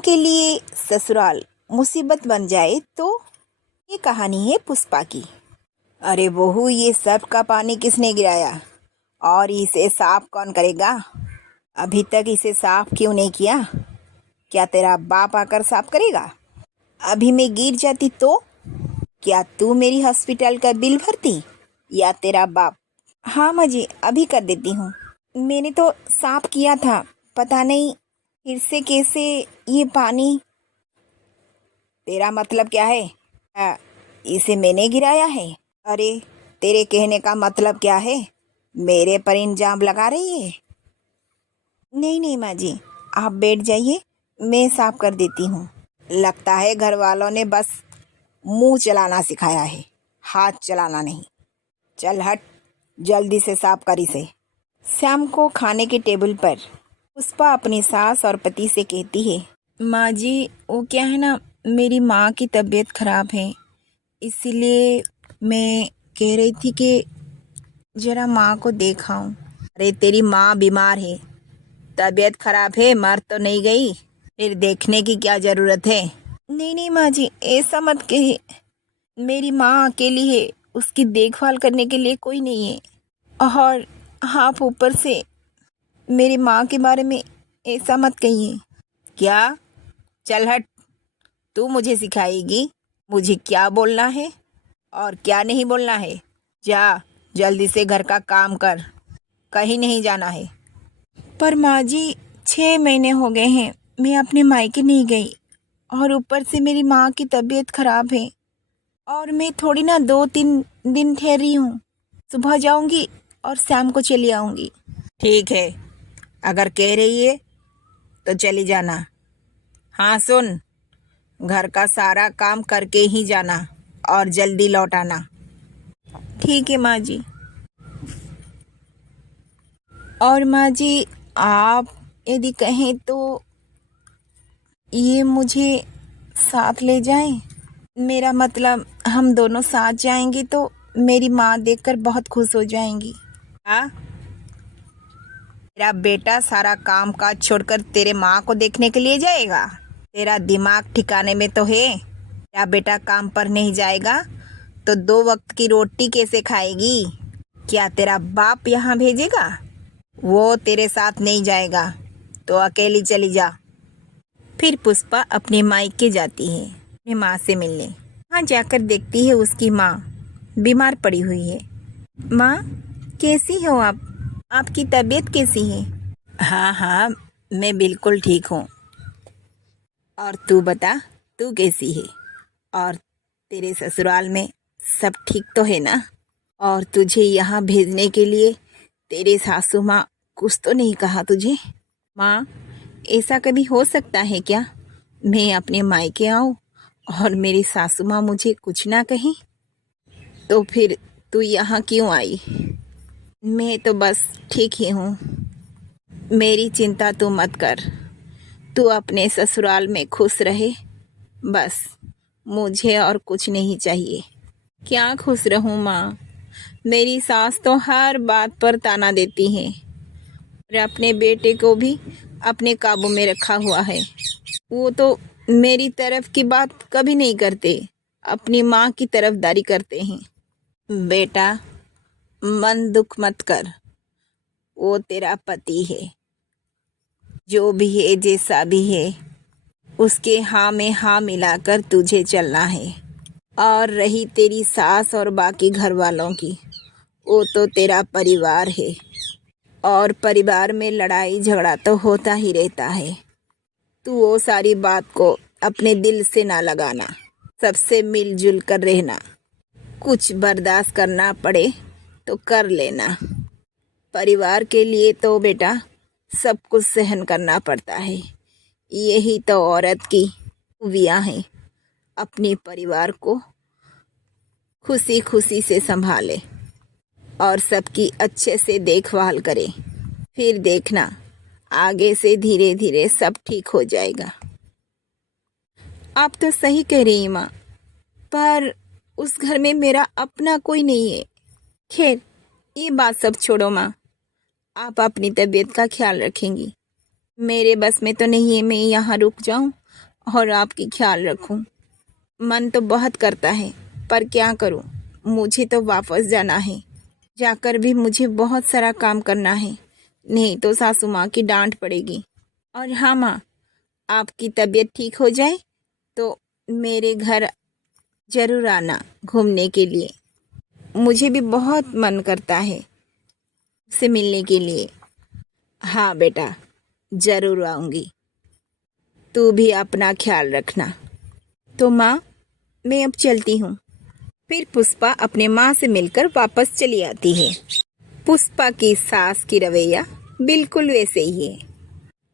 के लिए ससुराल मुसीबत बन जाए तो ये कहानी है पुष्पा की। अरे बहू, ये सब का पानी किसने गिराया और इसे साफ कौन करेगा? अभी तक इसे साफ क्यों नहीं किया? क्या तेरा बाप आकर साफ करेगा? अभी मैं गिर जाती तो क्या तू मेरी हॉस्पिटल का बिल भरती या तेरा बाप? हाँ माँ जी, अभी कर देती हूँ। मैंने तो साफ किया था, पता नहीं फिर से कैसे ये पानी। तेरा मतलब क्या है? इसे मैंने गिराया है? अरे तेरे कहने का मतलब क्या है? मेरे पर इल्जाम लगा रही है? नहीं नहीं माँ जी, आप बैठ जाइए, मैं साफ कर देती हूँ। लगता है घर वालों ने बस मुंह चलाना सिखाया है, हाथ चलाना नहीं। चल हट, जल्दी से साफ कर इसे। शाम को खाने के टेबल पर पुष्पा अपनी सास और पति से कहती है, माँ जी वो क्या है ना, मेरी माँ की तबीयत खराब है, इसीलिए मैं कह रही थी कि जरा माँ को देखाऊं। अरे तेरी माँ बीमार है, तबीयत खराब है, मर तो नहीं गई, फिर देखने की क्या जरूरत है? नहीं नहीं माँ जी, ऐसा मत कहिए, मेरी माँ अकेली है, उसकी देखभाल करने के लिए कोई नहीं है। और आप ऊपर से मेरी माँ के बारे में ऐसा मत कहिए। क्या? चल हट, तू मुझे सिखाएगी मुझे क्या बोलना है और क्या नहीं बोलना है? जा, जल्दी से घर का काम कर, कहीं नहीं जाना है। पर माँ जी, 6 महीने हो गए हैं मैं अपने मायके नहीं गई, और ऊपर से मेरी माँ की तबीयत खराब है, और मैं थोड़ी ना 2-3 दिन ठहरी हूँ। सुबह जाऊंगी और शाम को चली आऊंगी। ठीक है, अगर कह रही है तो चली जाना। हाँ सुन, घर का सारा काम करके ही जाना और जल्दी लौट आना। ठीक है माँ जी। और माँ जी, आप यदि कहें तो ये मुझे साथ ले जाएं। मेरा मतलब हम दोनों साथ जाएंगे तो मेरी माँ देखकर बहुत खुश हो जाएंगी। हाँ, तेरा बेटा सारा काम काज छोड़कर तेरे माँ को देखने के लिए जाएगा? तेरा दिमाग ठिकाने में तो है? तेरा बेटा काम पर नहीं जाएगा तो 2 वक्त की रोटी कैसे खाएगी? क्या तेरा बाप यहाँ भेजेगा? वो तेरे साथ नहीं जाएगा तो अकेली चली जा। फिर पुष्पा अपने मायके जाती है अपनी माँ से मिलने। वहाँ जाकर देखती है उसकी माँ बीमार पड़ी हुई है। माँ, कैसी हो आप? आपकी तबीयत कैसी है? हाँ हाँ, मैं बिल्कुल ठीक हूँ। और तू बता, तू कैसी है? और तेरे ससुराल में सब ठीक तो है ना? और तुझे यहाँ भेजने के लिए तेरे सासू माँ कुछ तो नहीं कहा तुझे? माँ, ऐसा कभी हो सकता है क्या, मैं अपने मायके आऊँ और मेरी सासू माँ मुझे कुछ ना कही? तो फिर तू यहाँ क्यों आई? मैं तो बस ठीक ही हूँ, मेरी चिंता तू मत कर, तू अपने ससुराल में खुश रहे, बस मुझे और कुछ नहीं चाहिए। क्या खुश रहूँ माँ, मेरी सास तो हर बात पर ताना देती है और अपने बेटे को भी अपने काबू में रखा हुआ है। वो तो मेरी तरफ की बात कभी नहीं करते, अपनी माँ की तरफदारी करते हैं। बेटा, मन दुख मत कर, वो तेरा पति है, जो भी है जैसा भी है उसके हाँ में हाँ मिलाकर तुझे चलना है। और रही तेरी सास और बाकी घर वालों की, वो तो तेरा परिवार है और परिवार में लड़ाई झगड़ा तो होता ही रहता है। तू वो सारी बात को अपने दिल से ना लगाना, सबसे मिलजुल कर रहना, कुछ बर्दाश्त करना पड़े तो कर लेना। परिवार के लिए तो बेटा सब कुछ सहन करना पड़ता है, यही तो औरत की खूबियाँ हैं। अपने परिवार को खुशी खुशी से संभाले और सबकी अच्छे से देखभाल करे, फिर देखना आगे से धीरे धीरे सब ठीक हो जाएगा। आप तो सही कह रही हैं माँ, पर उस घर में मेरा अपना कोई नहीं है। खैर, ये बात सब छोड़ो माँ, आप अपनी तबीयत का ख्याल रखेंगी, मेरे बस में तो नहीं है मैं यहाँ रुक जाऊँ और आपकी ख्याल रखूं। मन तो बहुत करता है, पर क्या करूं, मुझे तो वापस जाना है। जाकर भी मुझे बहुत सारा काम करना है, नहीं तो सासू माँ की डांट पड़ेगी। और हाँ माँ, आपकी तबीयत ठीक हो जाए तो मेरे घर जरूर आना घूमने के लिए। मुझे भी बहुत मन करता है उससे मिलने के लिए। हाँ बेटा, जरूर आऊँगी। तू भी अपना ख्याल रखना। तो माँ, मैं अब चलती हूँ। फिर पुष्पा अपने माँ से मिलकर वापस चली आती है। पुष्पा की सास की रवैया बिल्कुल वैसे ही है।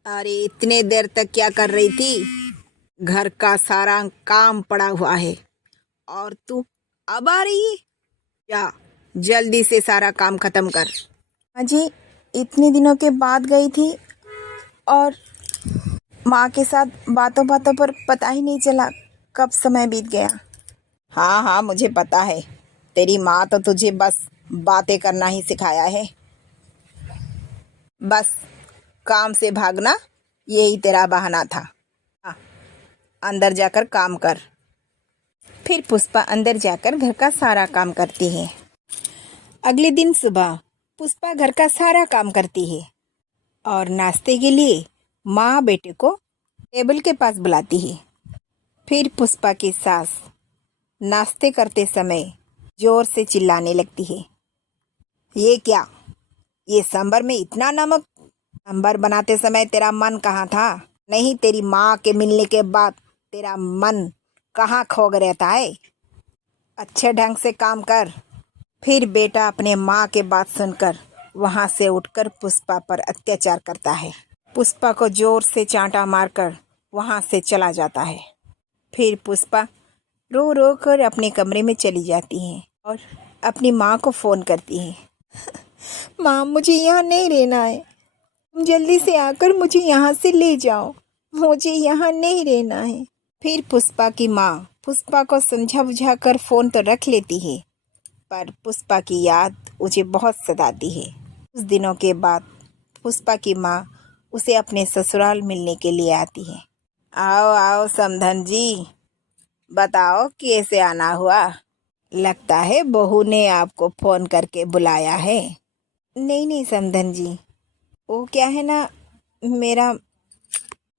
अरे इतने देर तक क्या कर रही थी? घर का सारा काम पड़ा हुआ है और तू अब आ रही है? जा, जल्दी से सारा काम खत्म कर। अजी, इतने दिनों के बाद गई थी और माँ के साथ बातों बातों पर पता ही नहीं चला कब समय बीत गया। हाँ हाँ, मुझे पता है। तेरी माँ तो तुझे बस बातें करना ही सिखाया है। बस काम से भागना यही तेरा बहाना था। हाँ, अंदर जाकर काम कर। फिर पुष्पा अंदर जाकर घर का सारा काम करती है। अगले दिन सुबह पुष्पा घर का सारा काम करती है और नाश्ते के लिए माँ बेटे को टेबल के पास बुलाती है। फिर पुष्पा की सास नाश्ते करते समय जोर से चिल्लाने लगती है। ये क्या? ये सांभर में इतना नमक? सांभर बनाते समय तेरा मन कहाँ था? नहीं, तेरी माँ के मिलने के बाद तेरा मन कहाँ खो गया रहता है? अच्छे ढंग से काम कर। फिर बेटा अपने माँ के बात सुनकर वहाँ से उठकर पुष्पा पर अत्याचार करता है। पुष्पा को जोर से चांटा मारकर वहाँ से चला जाता है। फिर पुष्पा रो रो कर अपने कमरे में चली जाती है और अपनी माँ को फ़ोन करती है। माँ, मुझे यहाँ नहीं रहना है। तुम जल्दी से आकर मुझे यहाँ से ले जाओ। मुझे यहाँ नहीं रहना है। फिर पुष्पा की माँ पुष्पा को समझा बुझा कर फ़ोन तो रख लेती है, पर पुष्पा की याद उसे बहुत सताती है। कुछ दिनों के बाद पुष्पा की माँ उसे अपने ससुराल मिलने के लिए आती है। आओ आओ समधन जी, बताओ कैसे आना हुआ? लगता है बहू ने आपको फ़ोन करके बुलाया है। नहीं नहीं समधन जी, वो क्या है ना, मेरा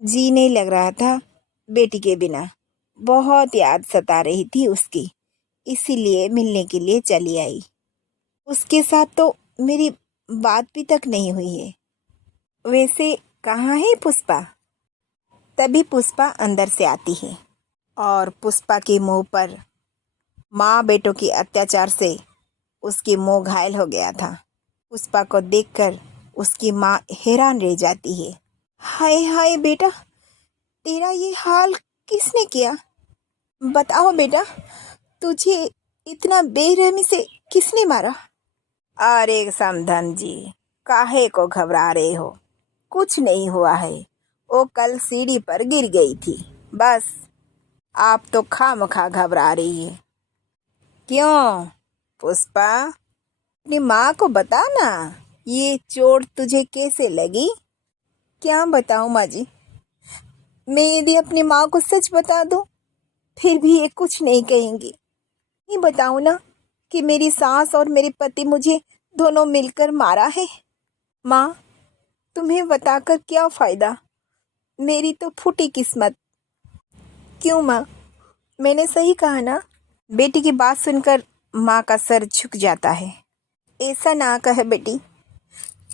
जी नहीं लग रहा था बेटी के बिना। बहुत याद सता रही थी उसकी, इसीलिए मिलने के लिए चली आई। उसके साथ तो मेरी बात भी तक नहीं हुई है। वैसे कहाँ है पुष्पा? तभी पुष्पा अंदर से आती है और पुष्पा के मुंह पर माँ बेटों की अत्याचार से उसकी मुंह घायल हो गया था। पुष्पा को देखकर उसकी माँ हैरान रह जाती है। हाय हाय बेटा, तेरा ये हाल किसने किया? बताओ बेटा, तुझे इतना बेरहमी से किसने मारा? अरे समधन जी, काहे को घबरा रहे हो? कुछ नहीं हुआ है। वो कल सीढ़ी पर गिर गई थी, बस। आप तो खामखा घबरा रही है। क्यों पुष्पा, अपनी माँ को बता ना, ये चोट तुझे कैसे लगी? क्या बताऊँ माँ जी? मैं यदि अपनी माँ को सच बता दूँ फिर भी ये कुछ नहीं कहेंगी। नहीं बताऊँ ना कि मेरी सास और मेरे पति मुझे दोनों मिलकर मारा है? माँ, तुम्हें बताकर क्या फ़ायदा? मेरी तो फूटी किस्मत। क्यों माँ, मैंने सही कहा ना? बेटी की बात सुनकर माँ का सर झुक जाता है। ऐसा ना कह बेटी,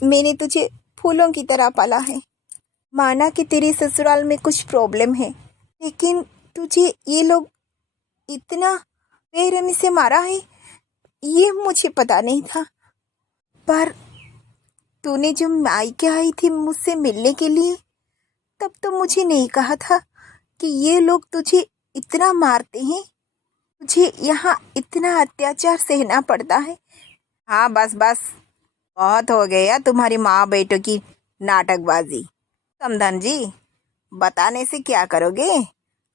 मैंने तुझे फूलों की तरह पाला है। माना कि तेरे ससुराल में कुछ प्रॉब्लम है, लेकिन तुझे ये लोग इतना बेरहमी से मारा है, ये मुझे पता नहीं था। पर तूने जब मायके आई थी मुझसे मिलने के लिए, तब तो मुझे नहीं कहा था कि ये लोग तुझे इतना मारते हैं, तुझे यहाँ इतना अत्याचार सहना पड़ता है। हाँ बस बस, बहुत हो गया तुम्हारी माँ बेटों की नाटकबाजी। समधन जी, बताने से क्या करोगे?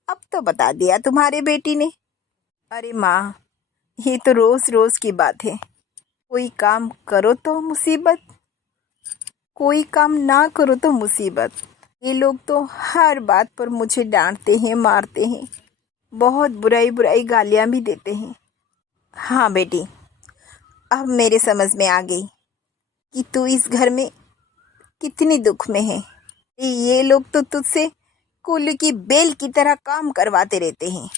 अब तो बता दिया तुम्हारी बेटी ने। अरे माँ, ये तो रोज़ रोज़ की बात है। कोई काम करो तो मुसीबत, कोई काम ना करो तो मुसीबत। ये लोग तो हर बात पर मुझे डांटते हैं, मारते हैं, बहुत बुराई बुराई गालियाँ भी देते हैं। हाँ बेटी, अब मेरे समझ में आ गई कि तू इस घर में कितनी दुख में है। ये लोग तो तुझसे कुल्ली की बेल की तरह काम करवाते रहते हैं।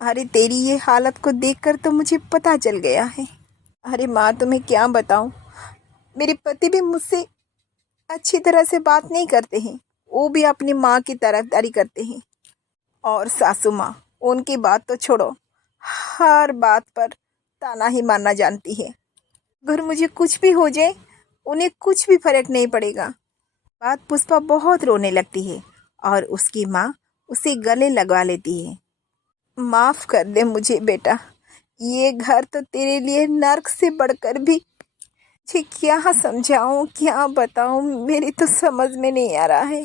अरे तेरी ये हालत को देखकर तो मुझे पता चल गया है। अरे माँ, तुम्हें क्या बताऊँ, मेरे पति भी मुझसे अच्छी तरह से बात नहीं करते हैं। वो भी अपनी माँ की तरफदारी करते हैं। और सासू माँ, उनकी बात तो छोड़ो, हर बात पर ताना ही मारना जानती है। अगर मुझे कुछ भी हो जाए, उन्हें कुछ भी फर्क नहीं पड़ेगा। बात पुष्पा बहुत रोने लगती है और उसकी माँ उसे गले लगवा लेती है। माफ़ कर दे मुझे बेटा, ये घर तो तेरे लिए नर्क से बढ़कर भी। मुझे क्या समझाऊं, क्या बताऊं, मेरी तो समझ में नहीं आ रहा है।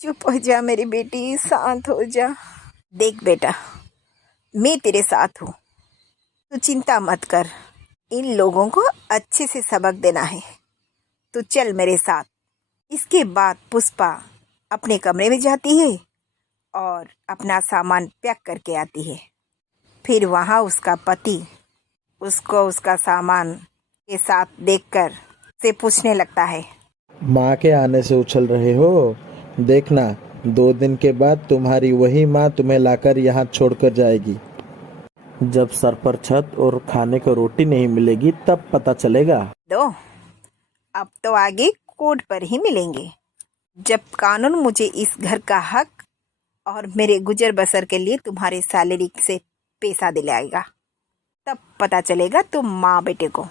चुप हो जा मेरी बेटी, शांत हो जा। देख बेटा, मैं तेरे साथ हूँ, तू चिंता मत कर। इन लोगों को अच्छे से सबक देना है, तो चल मेरे साथ। इसके बाद पुष्पा अपने कमरे में जाती है और अपना सामान पैक करके आती है। फिर वहाँ उसका पति उसको उसका सामान के साथ देखकर से पूछने लगता है। माँ के आने से उछल रहे हो? देखना, 2 दिन के बाद तुम्हारी वही माँ तुम्हें लाकर यहाँ छोड़कर जाएगी। जब सर पर छत और खाने को रोटी नहीं मिलेगी तब पता चलेगा। दो, अब तो आगे कोर्ट पर ही मिलेंगे, जब कानून मुझे इस घर का हक और मेरे गुजर बसर के लिए तुम्हारे सैलरी से पैसा दिलाएगा। तब पता चलेगा तुम माँ बेटे को।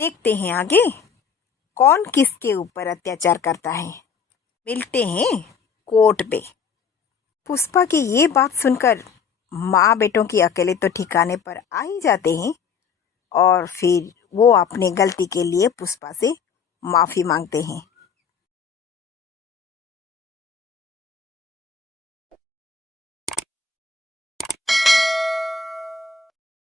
देखते हैं आगे कौन किसके ऊपर अत्याचार करता है। मिलते हैं कोर्ट पे। पुष्पा की ये बात सुनकर माँ बेटों की अकेले तो ठिकाने पर आ ही जाते हैं और फिर वो अपने गलती के लिए पुष्पा से माफ़ी मांगते हैं।